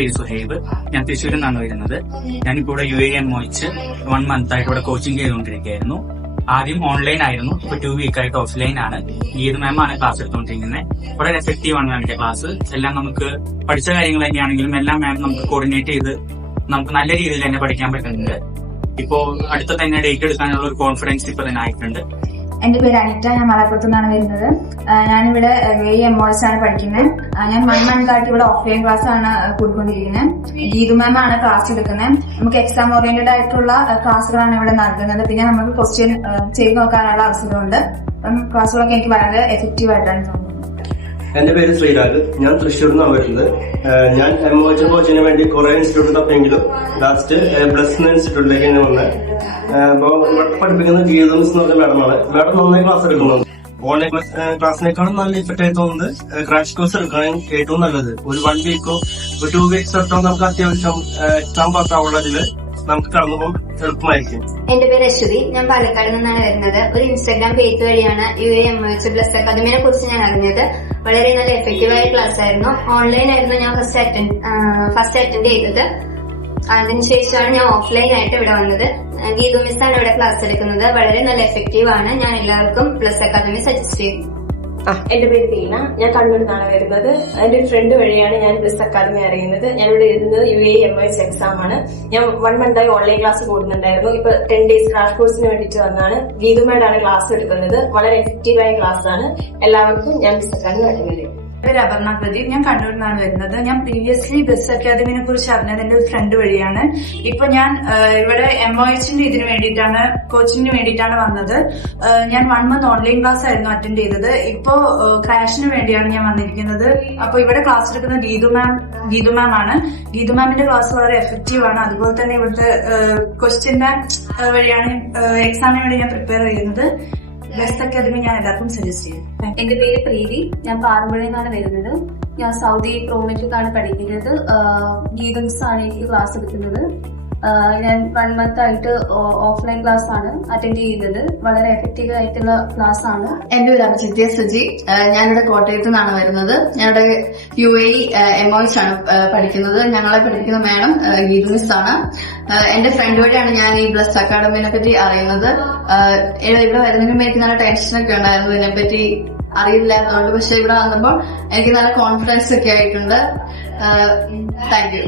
പേര് സുഹൈബ്. ഞാൻ തൃശ്ശൂരിൽ നിന്നാണ് വരുന്നത്. ഞാനിപ്പോ ഇവിടെ UAMOH 1 month ആയിട്ട് ഇവിടെ കോച്ചിങ് ചെയ്തുകൊണ്ടിരിക്കുകയായിരുന്നു. ആദ്യം ഓൺലൈൻ ആയിരുന്നു, ഇപ്പൊ 2 week ആയിട്ട് ഓഫ്ലൈൻ ആണ്. ഗീത് മാമാണ് ക്ലാസ് എടുത്തുകൊണ്ടിരിക്കുന്നത്. വളരെ എഫക്റ്റീവ് ആണ് മാമിന്റെ ക്ലാസ്. എല്ലാം നമുക്ക് പഠിച്ച കാര്യങ്ങൾ തന്നെയാണെങ്കിലും എല്ലാം മാം നമുക്ക് കോർഡിനേറ്റ് ചെയ്ത് നമുക്ക് നല്ല രീതിയിൽ തന്നെ പഠിക്കാൻ പറ്റുന്നുണ്ട്. ഇപ്പോ അടുത്ത തന്നെ ഡേറ്റ് എടുക്കാനുള്ള ഒരു കോൺഫിഡൻസ് ഇപ്പൊ തന്നെ ആയിട്ടുണ്ട്. എന്റെ പേര് അനിറ്റ. ഞാൻ മലപ്പുറത്തു നിന്നാണ് വരുന്നത്. ഞാനിവിടെ UAMOH ആണ് പഠിക്കുന്നത്. ഞാൻ 1 month ആയിട്ട് ഇവിടെ ഓഫ്ലൈൻ ക്ലാസ് ആണ് കൊടുക്കൊണ്ടിരിക്കുന്നത്. ഗീതു മാം ആണ് ക്ലാസ് എടുക്കുന്നത്. നമുക്ക് എക്സാം ഓറിയന്റഡ് ആയിട്ടുള്ള ക്ലാസ്സുകളാണ് ഇവിടെ നൽകുന്നത്. പിന്നെ നമുക്ക് ക്വസ്റ്റ്യൻ ചെയ്ത് നോക്കാനുള്ള അവസരമുണ്ട്. അപ്പം ക്ലാസ്സുകളൊക്കെ എനിക്ക് വളരെ എഫക്റ്റീവ് ആയിട്ടാണ് തോന്നുന്നത്. എന്റെ പേര് ശ്രീരാഗ്. ഞാൻ തൃശ്ശൂരിൽ നിന്നാണ് വരുന്നത്. ഞാൻ MOH കോച്ചിന് വേണ്ടി കുറെ ഇൻസ്റ്റിറ്റ്യൂട്ട് തപ്പെങ്കിലും ലാസ്റ്റ് ബ്ലസ് ഇൻസ്റ്റിറ്റ്യൂട്ടിലേക്ക് തന്നെ വന്നത്. അപ്പോൾ ഇവിടെ പഠിപ്പിക്കുന്നത് ഗീതു മിസ് എന്ന് പറഞ്ഞ മാഡമാണ്. മാഡം നന്നായി ക്ലാസ് എടുക്കുന്നുണ്ട്. ഓൺലൈൻ ക്ലാസ്സിനേക്കാളും നല്ല ഇഫക്റ്റ് ആയി തോന്നുന്നത് ക്രാഷ് കോഴ്സ് എടുക്കാൻ ഏറ്റവും നല്ലത്. ഒരു 1 weekോ 2 weeks എടുത്താൽ നമുക്ക് അത്യാവശ്യം എക്സാം പാസ് ആവുള്ളതില് നമുക്ക് കടന്നു പോകും എളുപ്പമായിരിക്കും. എന്റെ പേര് അശ്വതി. ഞാൻ പാലക്കാട് നിന്നാണ് വരുന്നത്. ഒരു ഇൻസ്റ്റാഗ്രാം പേജ് വഴിയാണ് UAMOH പ്ലസ് അക്കാദമിനെ കുറിച്ച് ഞാൻ അറിഞ്ഞത്. വളരെ നല്ല എഫക്റ്റീവ് ആയ ക്ലാസ് ആയിരുന്നു. ഓൺലൈൻ ആയിരുന്നു ഞാൻ ഫസ്റ്റ് അറ്റൻഡ് ചെയ്തത്. അതിനുശേഷമാണ് ഞാൻ ഓഫ്ലൈൻ ആയിട്ട് ഇവിടെ വന്നത്. ഗീതു മിസ്സാണ് ഇവിടെ ക്ലാസ് എടുക്കുന്നത്. വളരെ നല്ല എഫക്റ്റീവ് ആണ്. ഞാൻ എല്ലാവർക്കും പ്ലസ് അക്കാദമി സജസ്റ്റ് ചെയ്യുന്നു. എന്റെ പേര് ടീന. ഞാൻ കണ്ണൂരിൽ നിന്നാണ് വരുന്നത്. എന്റെ ഒരു ഫ്രണ്ട് വഴിയാണ് ഞാൻ പ്ലസ് അക്കാദമി അറിയുന്നത്. ഞാൻ ഇവിടെ ഇരുന്നത് UAMOH എക്സാം ആണ്. ഞാൻ 1 month ആയി ഓൺലൈൻ ക്ലാസ് കൂടുന്നുണ്ടായിരുന്നു. ഇപ്പൊ 10 days ക്രാഷ് കോഴ്സിന് വേണ്ടിയിട്ട് വന്നാണ്. ഗീതു മാഡാണ് ക്ലാസ് എടുക്കുന്നത്. വളരെ എഫക്റ്റീവായ ക്ലാസ് ആണ്. എല്ലാവർക്കും ഞാൻ പ്ലസ് അക്കാദമി അറ്റൻഡ് ചെയ്യും. പേര് അപർണ പ്രദീപ്. ഞാൻ കണ്ണൂരിൽ നിന്നാണ് വരുന്നത്. ഞാൻ പ്രീവിയസ്ലി ബെസ്റ്റ് അക്കാദമിനെ കുറിച്ച് അറിഞ്ഞത് എന്റെ ഒരു ഫ്രണ്ട് വഴിയാണ്. ഇപ്പൊ ഞാൻ ഇവിടെ MOHന്റെ ഇതിന് വേണ്ടിയിട്ടാണ് കോച്ചിങ്ങിന് വേണ്ടിയിട്ടാണ് വന്നത്. ഞാൻ 1 month ഓൺലൈൻ ക്ലാസ് ആയിരുന്നു അറ്റൻഡ് ചെയ്തത്. ഇപ്പോ ക്രാഷിന് വേണ്ടിയാണ് ഞാൻ വന്നിരിക്കുന്നത്. അപ്പൊ ഇവിടെ ക്ലാസ് എടുക്കുന്ന ഗീതു മാം ആണ്. ഗീതു മാമിന്റെ ക്ലാസ് വളരെ എഫക്റ്റീവ് ആണ്. അതുപോലെ തന്നെ ഇവിടുത്തെ ക്വസ്റ്റ്യന്റെ വഴിയാണ് എക്സാമിന് വേണ്ടി ഞാൻ പ്രിപ്പയർ ചെയ്യുന്നത്. ബെസ്റ്റ് അക്കാദമി ഞാൻ എല്ലാവർക്കും സജസ്റ്റ് ചെയ്യും. എന്റെ പേര് പ്രീതി. ഞാൻ പാറമ്പുഴയിൽ നിന്നാണ് വരുന്നത്. ഞാൻ സൗദി പ്രോമിറ്റിലാണ് പഠിക്കുന്നത്. ഗീതു മിസ് ആണ് എനിക്ക് ക്ലാസ് എടുക്കുന്നത്. ഞാൻ 1 month ആയിട്ട് ഓഫ്ലൈൻ ക്ലാസ് ആണ് അറ്റൻഡ് ചെയ്യുന്നത്. വളരെ എഫക്റ്റീവ് ആയിട്ടുള്ള ക്ലാസ് ആണ്. എന്റെ പേര് അഭിജിത്യ സുജി. ഞാനിവിടെ കോട്ടയത്ത് നിന്നാണ് വരുന്നത്. ഞാനിവിടെ UAMOH ആണ് പഠിക്കുന്നത്. ഞങ്ങളെ പഠിപ്പിക്കുന്ന മാഡം ഗീതു മിസ് ആണ്. എന്റെ ഫ്രണ്ട് വഴിയാണ് ഞാൻ ഈ ബ്ലസ് അക്കാദമിനെ പറ്റി അറിയുന്നത്. ഇവിടെ വരുന്നതിന് മുമ്പ് എനിക്ക് നല്ല ടെൻഷനൊക്കെ ഉണ്ടായിരുന്നു, ഇതിനെപ്പറ്റി അറിയില്ലായിരുന്നുകൊണ്ട്. പക്ഷെ ഇവിടെ വന്നപ്പോൾ എനിക്ക് നല്ല കോൺഫിഡൻസ് ഒക്കെ ആയിട്ടുണ്ട്. Thank you.